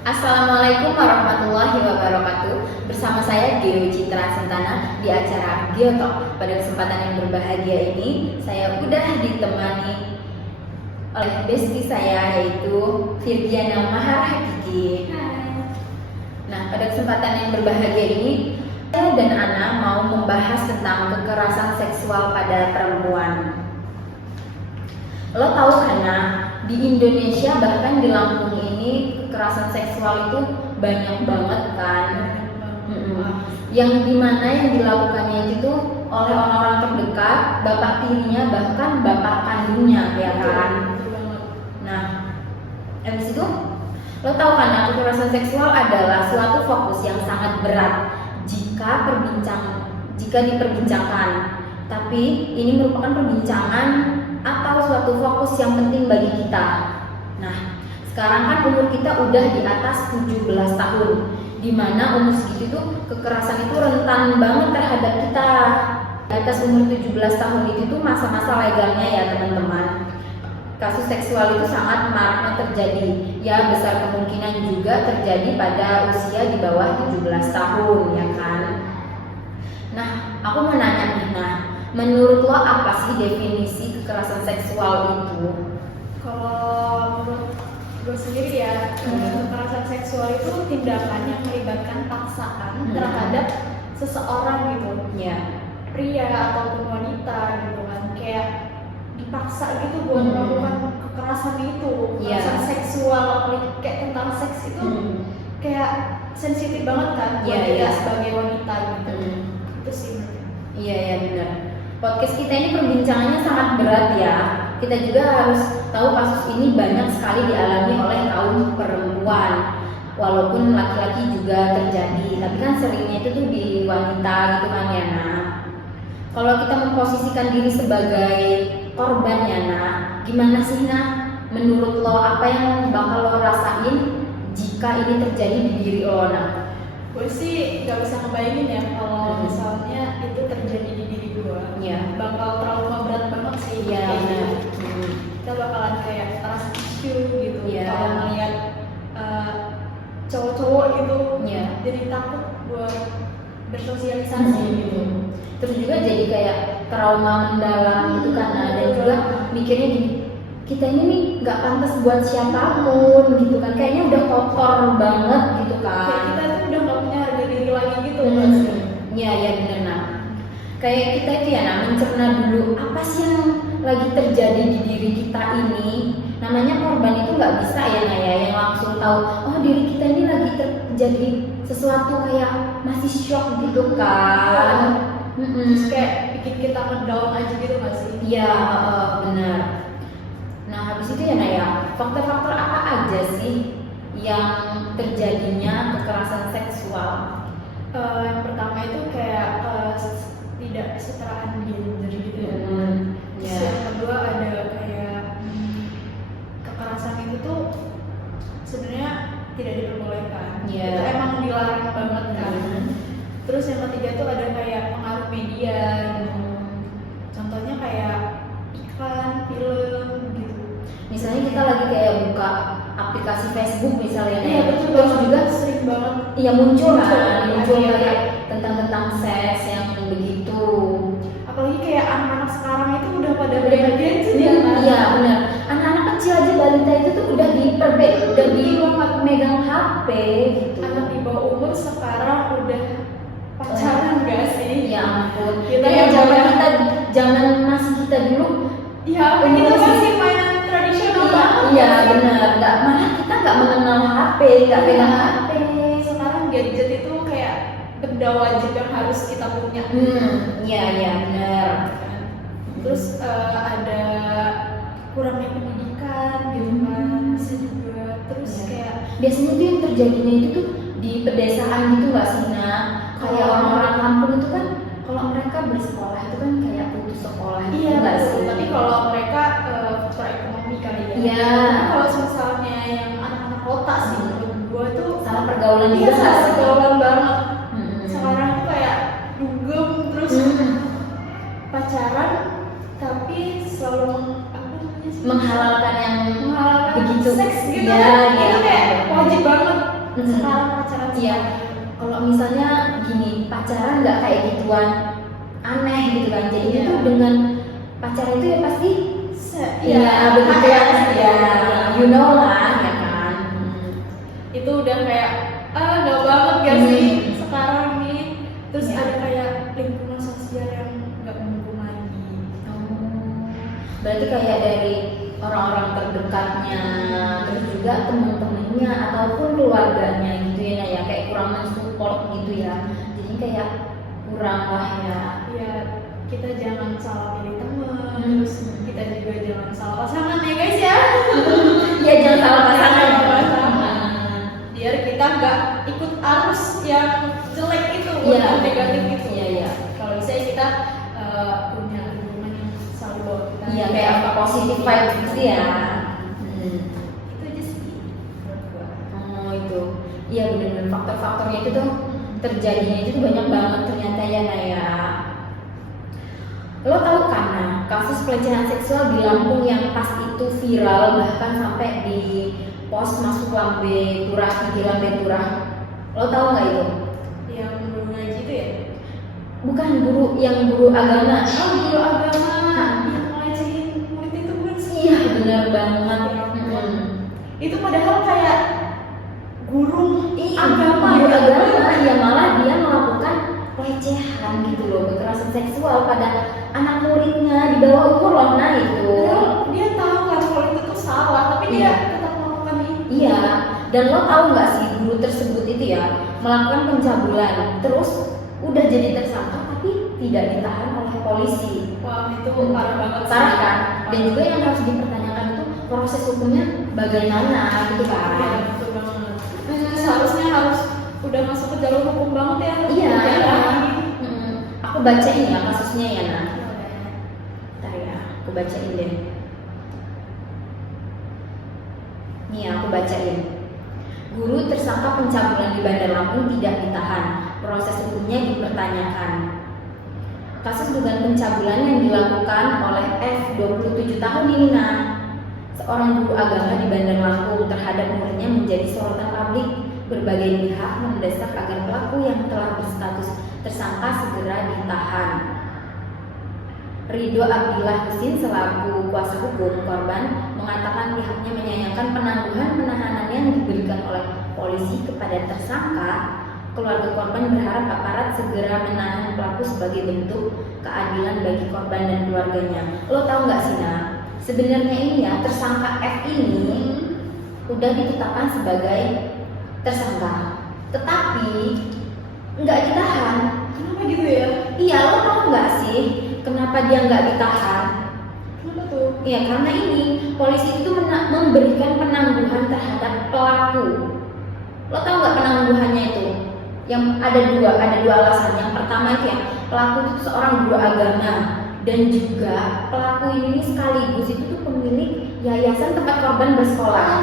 Assalamualaikum warahmatullahi wabarakatuh. Bersama saya Geo Citra Sentana di acara Geotalk. Pada kesempatan yang berbahagia ini, saya udah ditemani oleh bestie saya yaitu Virgiana Mahar Hakiki. Nah, pada kesempatan yang berbahagia ini, saya dan Ana mau membahas tentang kekerasan seksual pada perempuan. Lo tahu kan, Ana, di Indonesia bahkan di Lampung ini kekerasan seksual itu banyak banget kan. Yang dimana yang dilakukannya itu oleh orang-orang terdekat, bapak tirinya bahkan bapak kandungnya, ya kan. Nah, habis itu lo tahu kan, kekerasan seksual adalah suatu fokus yang sangat berat jika diperbincangkan. Tapi ini merupakan perbincangan atau suatu fokus yang penting bagi kita. Nah, sekarang kan umur kita udah di atas 17 tahun, dimana umur segitu tuh kekerasan itu rentan banget terhadap kita. Di atas umur 17 tahun itu tuh masa-masa legalnya ya teman-teman. Kasus seksual itu sangat maraknya terjadi. Ya, besar kemungkinan juga terjadi pada usia di bawah 17 tahun, ya kan. Nah, aku mau nanya nih, menurut lo apa sih definisi kekerasan seksual itu? Kalau menurut gue sendiri ya, kekerasan seksual itu tindakan yang melibatkan paksaan terhadap seseorang gitu, pria ataupun wanita gitu kan, kayak dipaksa gitu buat melakukan kekerasan itu, kekerasan seksual, apalagi kayak tentang seks itu kayak sensitif banget kan buat kita sebagai wanita gitu. Itu sih. Iya benar. Podcast kita ini perbincangannya sangat berat ya. Kita juga harus tahu kasus ini banyak sekali dialami oleh kaum perempuan. Walaupun laki-laki juga terjadi, tapi kan seringnya itu tuh di wanita gitu kan ya. Kalau kita memposisikan diri sebagai korban ya, gimana sih menurut lo apa yang bakal lo rasain jika ini terjadi di diri lo? Gue sih gak bisa ngebayangin ya kalau misalnya itu terjadi di diri gue. Bakal trauma berat banget sih. Kita bakalan kayak trust issue gitu. Kalau ngeliat cowok-cowok gitu, jadi takut buat bersosialisasi gitu. Terus juga jadi kayak trauma mendalam gitu kan, dan juga mikirnya gini, kita ini nih nggak pantas buat siapapun gitu kan, kayaknya udah kotor banget gitu kan. Kayak kita tuh udah nggak punya harga diri lagi gitu. Iya benar. Kayak kita itu ya mencerna dulu apa sih yang lagi terjadi di diri kita ini. Namanya korban itu nggak bisa ya yang langsung tahu, oh diri kita ini lagi terjadi sesuatu, kayak masih shock gitu kan. Terus kayak bikin kita ngedown aja gitu nggak sih? Iya benar. Nah habis itu ya faktor-faktor apa aja sih yang terjadinya kekerasan seksual? Yang pertama itu kayak tidak kesetaraan gender gitu ya. Terus yang kedua ada kayak kekerasan itu tuh sebenarnya tidak diperbolehkan. Itu emang dilarang banget kan. Terus yang ketiga tuh ada kayak pengaruh media gitu. Contohnya kayak iklan, film gitu. Misalnya kita lagi kayak buka aplikasi Facebook misalnya, betul, terus juga sering banget muncul kayak tentang seks yang begitu. Apalagi kayak anak-anak sekarang itu udah pada gadget ya kan? Iya benar. Anak-anak kecil aja, balita itu tuh udah megang HP gitu. Anak di bawah umur sekarang udah pacaran gak sih? Ya ampun. Kita zaman masih kita dulu. Ya, kita masih main tradisional banget. Iya benar. Malah kita nggak mengenal HP, nggak pegang HP. Sekarang gadget itu kayak benda wajib yang harus kita punya. Iya benar. Terus ada kurangnya pendidikan gitu kan, bisa juga. Terus kayak biasanya tuh yang terjadinya itu tuh di pedesaan gitu nggak sih kayak orang-orang kampung itu kan kalau mereka bersekolah itu kan kayak putus sekolah gitu. Iya betul. Tapi kalau mereka faktor ekonomi kali ya. Tapi kalau misalnya yang anak-anak kota sih, menurut gue tuh salah pergaulan juga. Salah pergaulan banget. Sekarang tuh kayak dugem terus pacaran tapi selalu menghalalkan yang menghalalkan begitu seks gitu. Itu kayak wajib banget sekarang pacaran Iya. Kalau misalnya gini, pacaran nggak kayak gituan aneh gitu kan. Jadi Iya. itu dengan pacaran itu ya pasti Iya, begitu ya, iya. you know lah ya kan. Itu udah kayak nggak banget gak sih sekarang nih. Terus Iya. ada kayak lingkungan sosial yang nggak mendukung lagi. Berarti kayak dari orang-orang terdekatnya, terus juga teman-temannya ataupun keluarganya gitu ya, ya kayak kurang mensupport gitu ya. Jadi kayak kurang lah ya. Iya, kita jangan salah pilih teman, terus kita juga jangan salah pasangan ya guys ya. Ya jangan salah pasangan. Jangan salah pasangan. Biar kita nggak ikut arus yang jelek itu, Iya. yang negatif itu. Iya, iya. Kalau bisa ya kita punya hubungan yang selalu bawa kita. Iya kayak apa positif vibes gitu ya. Itu aja sih menurut gua. Oh itu, iya benar-benar faktor-faktornya itu tuh terjadinya itu tuh banyak banget ternyata ya Naya. Lo tahu kan Nah, kasus pelecehan seksual di Lampung yang pas itu viral bahkan sampai di post masuk Lambe Turah, di Lambe Turah. Lo tahu nggak itu? Yang guru ngaji itu ya? Bukan guru agama. Oh, guru agama yang ngelecehin murid itu bukan sih? Iya benar banget. Itu padahal kayak guru Agama, ya malah dia melakukan pelecehan gitu loh, kekerasan seksual pada anak muridnya di bawah umur loh, nah itu. Dia tahu kan kalau itu tuh salah, tapi dia tetap melakukan itu. Iya, dan lo tahu nggak sih guru tersebut itu ya melakukan pencabulan, terus udah jadi tersangka tapi tidak ditahan oleh polisi. Wah, itu parah banget sih. Parah kan? Dan juga yang harus dipertanyakan itu proses hukumnya bagaimana gitu Iya, kan? betul banget. Seharusnya harus udah masuk ke jalur hukum banget ya. Iya. Iya. Aku bacain ya kasusnya ya Nah. Bentar ya, aku bacain deh. Nih aku bacain. Guru tersangka pencabulan di Bandar Lampung tidak ditahan. Proses hukumnya dipertanyakan. Kasus dugaan pencabulan yang dilakukan oleh F 27 tahun ini Nah. Seorang guru agama di Bandar Lampung terhadap muridnya menjadi sorotan publik. Berbagai pihak mendesak agar pelaku yang telah berstatus tersangka segera ditahan. Ridho Abdillah Husin selaku kuasa hukum korban mengatakan pihaknya menyayangkan penangguhan penahanan yang diberikan oleh polisi kepada tersangka. Keluarga korban berharap aparat segera menahan pelaku sebagai bentuk keadilan bagi korban dan keluarganya. Lo tau nggak sih Nah, sebenarnya ini ya tersangka F ini udah ditetapkan sebagai tersangka, tetapi nggak ditahan. Kenapa gitu ya? Iya, lo tau nggak sih kenapa dia nggak ditahan? Kenapa tuh? Iya, karena ini polisi itu memberikan penangguhan terhadap pelaku. Lo tau nggak penangguhannya itu? Yang ada dua alasan. Yang pertama itu ya, pelaku itu seorang guru agama dan juga pelaku ini sekaligus itu tuh pemilik yayasan tempat korban bersekolah.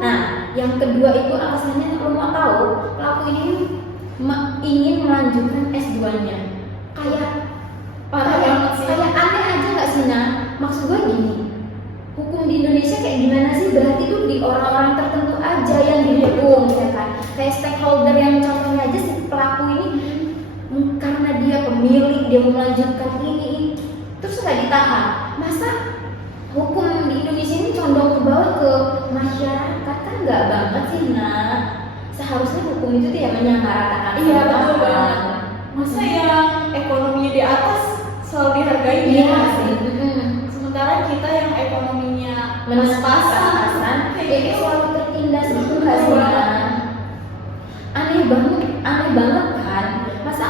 Nah, yang kedua itu alasannya lo mau tahu, pelaku ini ingin melanjutkan S2-nya. Kayak Parah banget sih. Kayak aneh aja nggak sih Nah? Maksud gue gini, hukum di Indonesia kayak gimana sih? Berarti tuh di orang-orang tertentu aja yang dihukum, ya kan? Kayak stakeholder yang contohnya aja si pelaku ini karena dia pemilik, dia mau melanjutkan ini, terus nggak ditahan. Masa hukum di Indonesia ini condong ke bawah ke masyarakat kan nggak banget sih Nah? Seharusnya hukum itu tuh ya menyamaratakan. Iya, betul banget. Masa yang ekonominya di atas selalu dihargai Iya ya? sih. Sementara kita yang ekonominya Pas-pasan, kayak selalu tertindas gitu nggak sih Nah? Aneh banget kan? Masa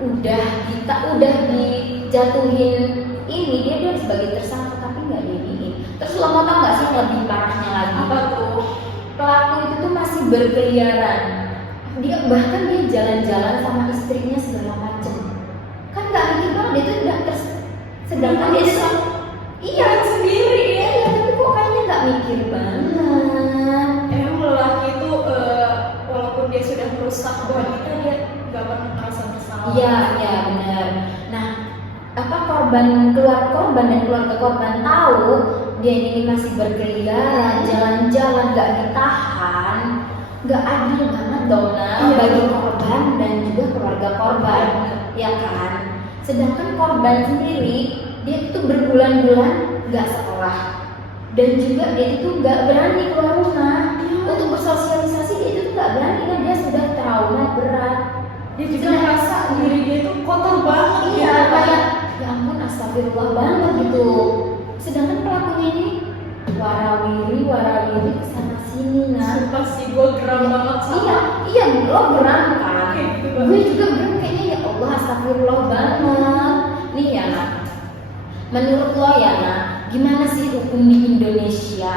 udah dijatuhin ini dia sebagai tersangka tapi nggak diiniin. Terus lo mau tau nggak sih yang lebih parahnya lagi? Apa tuh? Pelaku itu tuh masih berkeliaran. Bahkan dia jalan-jalan sama istrinya segala macem. Kan nggak mikir banget dia tuh udah sedangkan dia tuh iya sendiri ya. iya tapi kok kayaknya nggak mikir banget. Emang lelaki itu walaupun dia sudah merusak wanita dia nggak pernah merasa bersalah. Iya benar. Nah, korban dan keluarga korban tahu dia ini masih berkeliaran, jalan-jalan nggak ditahan, nggak adil banget dong nah Iya. bagi korban dan juga keluarga korban, ya kan? Sedangkan korban sendiri dia itu berbulan-bulan nggak sekolah dan juga dia itu nggak berani keluar rumah untuk bersosialisasi, dia itu nggak berani kan dia sudah trauma berat. Dia juga merasa diri dia itu kotor banget. Iya, kayak ya ampun astagfirullah banget gitu. Sedangkan pelakunya ini warawiri kesana sini nah. Sumpah sih gue geram banget sama. Iya lo geram kan. Kayak gitu banget. Gue juga geram kayaknya ya Allah astagfirullah banget. Nih ya nak, menurut lo ya nak, gimana sih hukum di Indonesia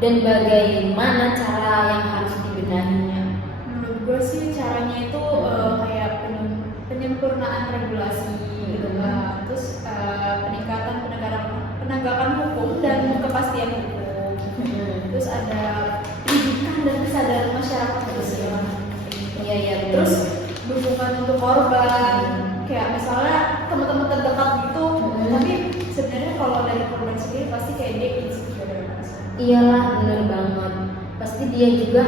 dan bagaimana cara yang harus dibenahinya? Menurut gue sih caranya itu kayak penyempurnaan regulasi gitu kan, terus peningkatan penegakan hukum dan kepastian hukum, terus ada pendidikan dan kesadaran masyarakat terus ya. Iya Terus dukungan untuk korban, kayak misalnya teman-teman terdekat gitu, tapi sebenarnya kalau dari korban sendiri pasti kayak dia insecure. Iyalah bener banget. Pasti dia juga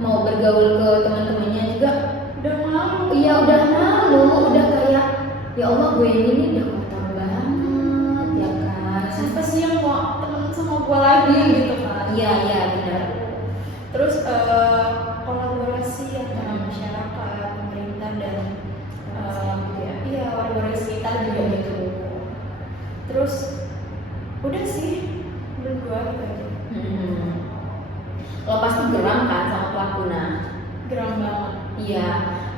mau bergaul ke teman-temannya juga Udah malu. iya udah malu, udah kayak ya Allah gue ini udah kotor banget ya kan. Siapa sih yang mau temen sama gue lagi gitu kan? Iya benar. Terus kolaborasi antara masyarakat, pemerintah dan warga sekitar juga gitu. Terus udah sih menurut gue gitu aja. Lo pasti geram kan sama pelaku nah. Geram banget. Iya,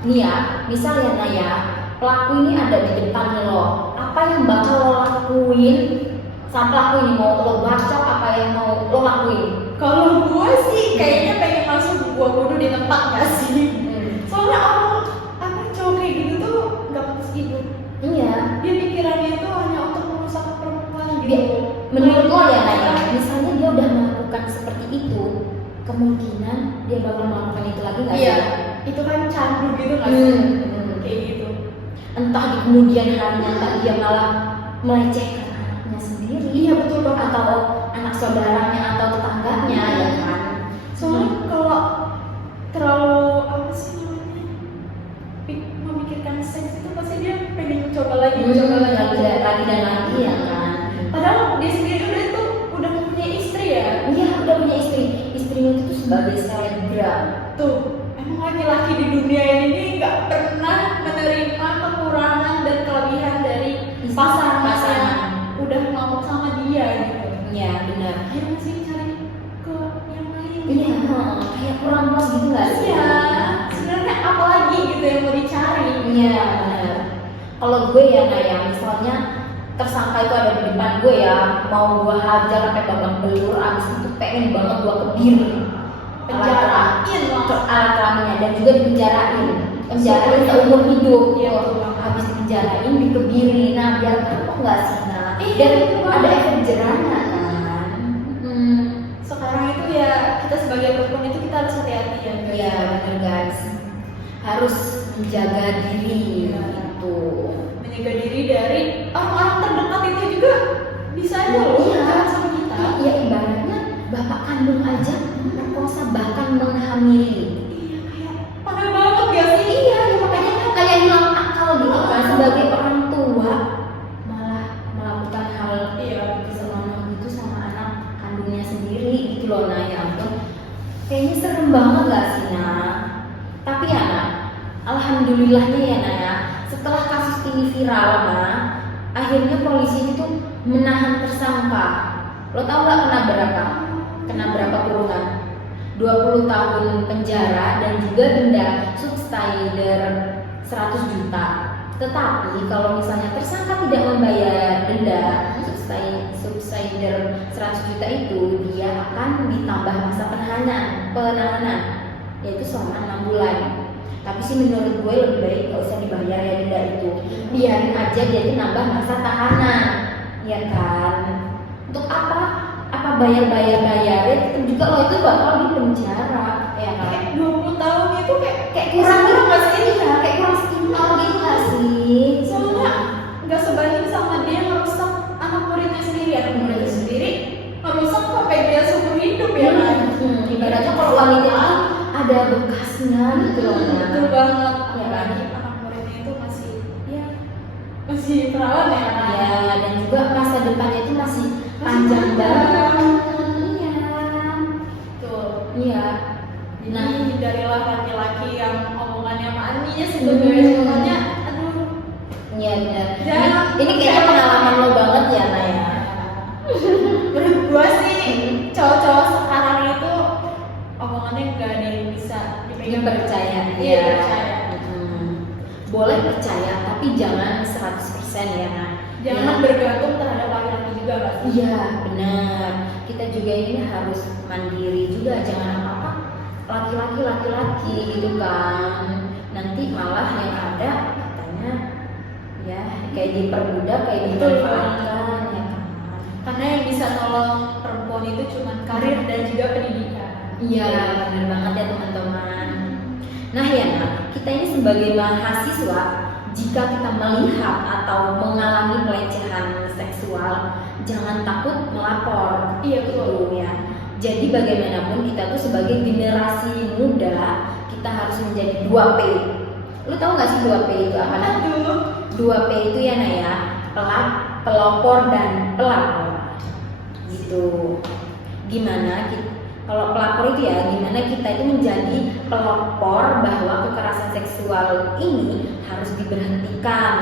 nih ya, misalnya Naya, pelaku ini ada di depan lo, apa yang bakal lo lakuin sama pelaku ini? Mau lo bacok apa yang mau lo lakuin? Kalau gue sih kayaknya pengen langsung gue bunuh di tempat gak sih? Soalnya orang cowok kayak gitu tuh gak putus hidup. Iya. Dia pikirannya itu hanya untuk merusak perempuan gitu. Menurut lo ya Naya, misalnya dia udah melakukan seperti itu, kemungkinan dia bakal melakukan itu lagi nggak? Iya, itu kan candu gitu nggak sih? Kayak gitu. Entah di kemudian harinya entah dia malah melecehkan anaknya sendiri. Iya betul banget. Atau anak saudaranya atau tetangganya ya kan. Soalnya kalau terlalu apa sih namanya memikirkan seks itu pasti dia pengen mencoba lagi lagi dan lagi ya kan. Padahal dia sendiri udah punya istri ya. Iya udah punya istri. Istrinya itu sebagai selebgram. Tuh emang laki-laki di dunia ini nggak pernah menerima kekurangan dan kelebihan dari pasangan yang udah mau sama dia gitu. Iya benar. Dia masih cari ke yang lain. Iya, kayak kurang puas gitu nggak sih? Iya. Sebenarnya apa lagi gitu yang mau dicari? Iya benar. Kalau gue ya kayak misalnya tersangka itu ada di depan gue ya, mau gue hajar sampai babak belur, abis itu pengen banget gue kebiri, Penjarain ke alat kelaminnya dan juga dipenjarain seumur hidup. Iya, Habis dipenjarain dikebiri, nah biar kapok nggak sih nah? Dan ada efek jerah kan? Sekarang itu ya kita sebagai perempuan itu kita harus hati-hati ya. Iya benar guys, harus menjaga diri gitu. Menjaga diri dari orang-orang terdekat itu juga bisa aja loh jahat sama kita. Iya ibaratnya bapak kandung aja merkosa bahkan menghamili. Iya kayak parah banget gak sih? Iya makanya kayak hilang akal gitu kan sebagai orang tua malah melakukan hal semena gitu sama anak kandungnya sendiri gitu loh nah ya ampun. Kayaknya serem banget gak sih nah? Tapi ya nah, alhamdulillahnya ya nah ya, setelah kasus ini viral nah, akhirnya polisi itu menahan tersangka. Lo tau gak kena berapa? Kena berapa kurungan? 20 tahun penjara dan juga denda subsidiar 100 juta. Tetapi kalau misalnya tersangka tidak membayar denda subsidiar 100 juta itu, dia akan ditambah masa penahanan yaitu selama 6 bulan. Tapi sih menurut gue lebih baik gak usah dibayar ya denda itu, biarin aja dia itu nambah masa tahanan, ya kan? Untuk apa bayar itu juga lo itu bakal di penjara, ya kan? 20 tahun itu kayak kurang nggak sih? Ya, kayak kurang setimpal gitu nggak sih? Soalnya nggak sebanding sama dia ngerusak anak muridnya sendiri ngerusak sampai dia seumur hidup ya kan? Ibaratnya kalau wanita itu ada bekasnya gitu loh. Betul banget. Ya kan? Apalagi anak muridnya itu masih perawan ya. Ya, dan juga masa depannya itu masih panjang banget. Iya. Betul. Iya. Jadi hindarilah laki-laki yang omongannya manis sebenarnya semuanya. Aduh. Iya benar. Jangan. Ini kayaknya pengalaman lo banget ya, Naya. Menurut gua sih cowok-cowok sekarang itu omongannya gak ada yang bisa dipegang. Percaya. Iya, percaya. Boleh percaya, tapi jangan 100% ya, Nah. Jangan bergantung terhadap laki-laki juga, Mbak. Iya, benar. Kita juga ini harus mandiri juga, jangan apa-apa laki-laki gitu kan. Nanti malah yang ada katanya ya kayak diperbudak, kayak dimanfaatkan ya kan. Karena yang bisa nolong perempuan itu cuma karir dan juga pendidikan. Iya, benar banget ya teman-teman. Nah ya, Nah, kita ini sebagai mahasiswa, jika kita melihat atau mengalami pelecehan seksual, jangan takut melapor. Iya, betul. Ya. Jadi bagaimanapun kita tuh sebagai generasi muda, kita harus menjadi 2P. Lu tahu nggak sih 2P itu apa? Aduh. 2P itu ya, Naya, pelapor dan pelapor. Gitu. Gimana kalau pelapor itu ya, gimana kita itu menjadi pelapor bahwa kekerasan seksual ini harus diberhentikan,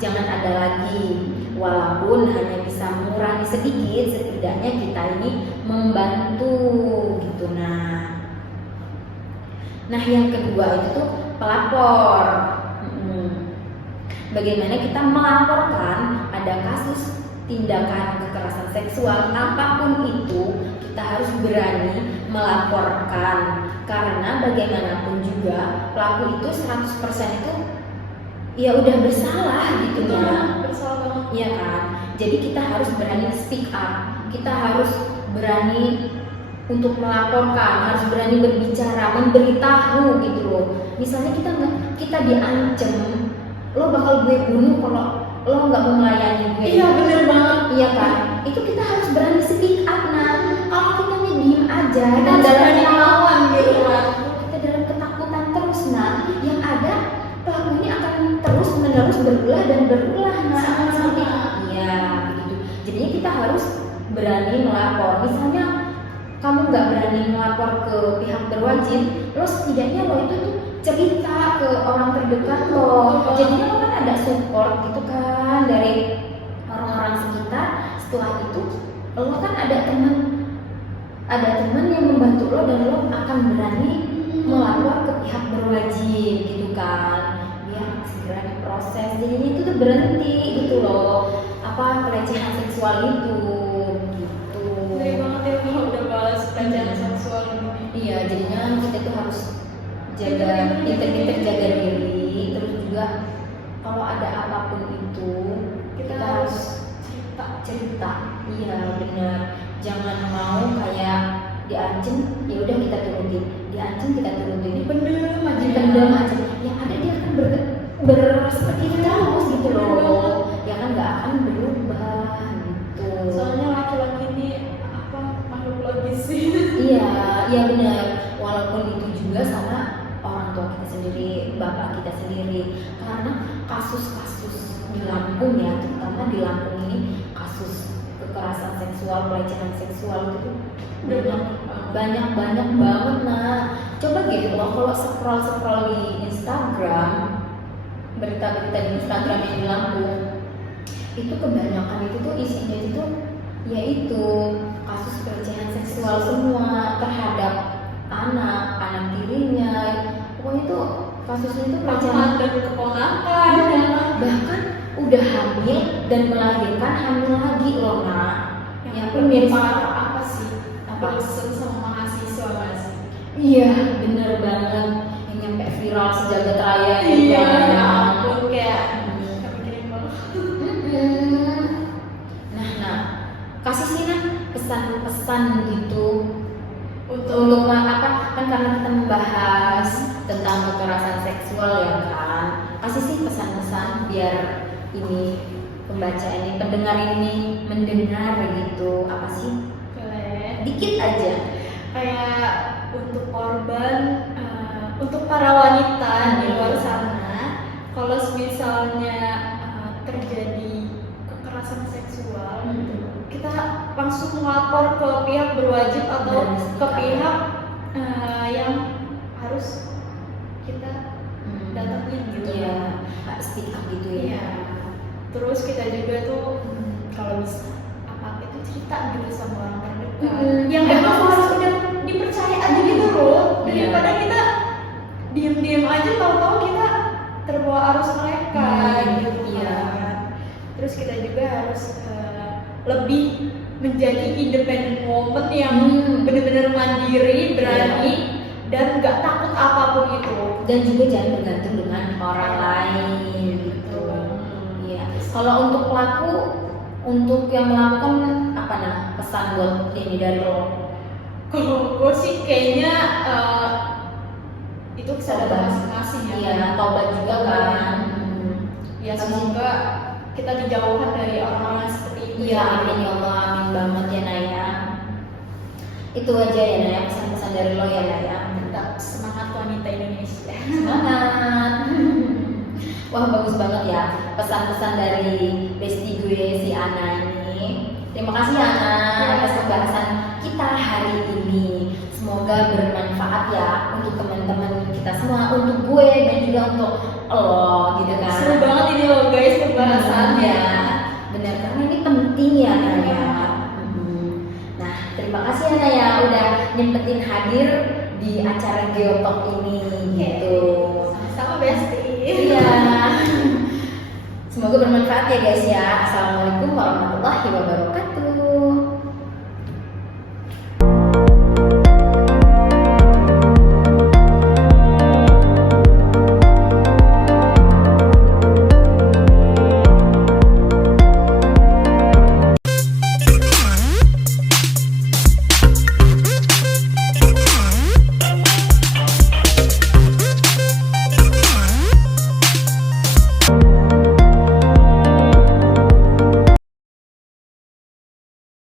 jangan ada lagi. Walaupun hanya bisa mengurangi sedikit, setidaknya kita ini membantu gitu. Nah yang kedua itu tuh pelapor. Bagaimana kita melaporkan ada kasus tindakan kekerasan seksual apapun itu, kita harus berani melaporkan, karena bagaimanapun juga pelaku itu 100% itu ya udah bersalah gitu ya. Bersalah banget. Iya kan? Jadi kita harus berani speak up, kita harus berani untuk melaporkan, harus berani berbicara, memberitahu gitu loh. Misalnya kita diancam, lo bakal gue bunuh kalau lo nggak mau melayani gue. Iya, bener banget. Iya kan? Itu kita harus berani speak up. Nah, kalau kita diem aja Kita dan berani melawan gitu kan. kita dalam ketakutan terus, nah yang ada pelaku ini akan terus menerus berulah dan berulah. Nah, sampai iya begitu. Jadinya kita harus berani melapor. Misalnya kamu nggak berani melapor ke pihak berwajib, lo setidaknya lo itu tuh cerita ke orang terdekat lo. Jadinya lo kan ada support gitu kan dari orang-orang sekitar. Setelah itu lo kan ada teman yang membantu lo dan lo akan berani melapor ke pihak berwajib gitu kan, biar segera diproses. Jadinya itu tuh berhenti gitu loh, apa pelecehan seksual itu gitu. Ngeri banget ya kalau udah bahas pelecehan seksual ini. Iya, jadinya kita tuh harus jaga pinter-pinter jaga diri. Terus juga kalau ada apapun itu kita harus cerita. Iya benar. Jangan mau kayak diancam, ya udah kita turutin. Diancam kita turutin. Pendem aja. Pendem aja. Yang ada dia akan seperti terus gitu loh. Ya kan nggak akan berubah gitu. Soalnya laki-laki ini apa makhluk logis sih. Iya benar. Walaupun itu juga sama orang tua kita sendiri, bapak kita sendiri. Karena kasus-kasus di Lampung ya, terutama di Lampung ini kasus kekerasan seksual, pelecehan seksual itu banyak banget. Nah, coba gitu loh, kalau scroll di Instagram, berita-berita di Instagram yang di Lampung, itu kebanyakan itu tuh isinya itu yaitu kasus pelecehan seksual semua terhadap anak tirinya. Pokoknya itu kasusnya itu pelecehan dan keponakan. Bahkan udah hamil dan melahirkan hamil lagi loh. Nah, yang lebih parah apa sih? Bosen sama mahasiswa mas. Iya bener banget, yang nyampe viral sejagat raya. Iya ya ampun, kayak mikirin banget. Nah kasih sih Nah pesan-pesan gitu untuk apa kan, karena kita membahas tentang kekerasan seksual ya kan. Kasih sih pesan-pesan biar ini pembaca ini, pendengar ini mendengar gitu. Apa sih? boleh Dikit aja. kayak untuk korban para wanita di luar sana, kalau misalnya terjadi kekerasan seksual, kita langsung melapor ke pihak berwajib atau ke pihak yang harus kita datangin gitu. Iya, speak up gitu ya. Iya. Terus kita juga tuh kalau bisa apa itu cerita gitu sama orang terdekat. Yang emang harus udah dipercaya aja gitu loh. Daripada kita diem-diem aja tahu-tahu kita terbawa arus mereka gitu. Iya. Terus kita juga harus lebih menjadi independent woman yang benar-benar mandiri, berani, dan gak takut apapun itu. Dan juga jangan bergantung dengan orang lain gitu. Iya. Kalau untuk pelaku, untuk yang melakukan apa nah pesan buat ini dari lo? Kalau gue sih kayaknya itu kesadaran masing-masing ya. Iya, taubat juga kan. Ya semoga kita dijauhkan dari orang-orang seperti itu. Iya, amin ya Allah, amin banget ya Naya. Itu aja ya Naya, pesan-pesan dari lo ya Naya. Tetap semangat wanita Indonesia. Semangat. Wah bagus banget ya pesan-pesan dari bestie gue si Ana ini. Terima kasih Ana atas pembahasan kita hari ini. Semoga bermanfaat ya untuk teman-teman kita semua, untuk gue dan juga untuk lo gitu kan. Seru banget ini loh guys pembahasannya. Benar karena ini penting ya Naya. Nah terima kasih ya Naya udah nyempetin hadir di acara Geotalk ini gitu. Sama bestie. Iya. Semoga bermanfaat ya guys ya. Assalamualaikum warahmatullahi wabarakatuh.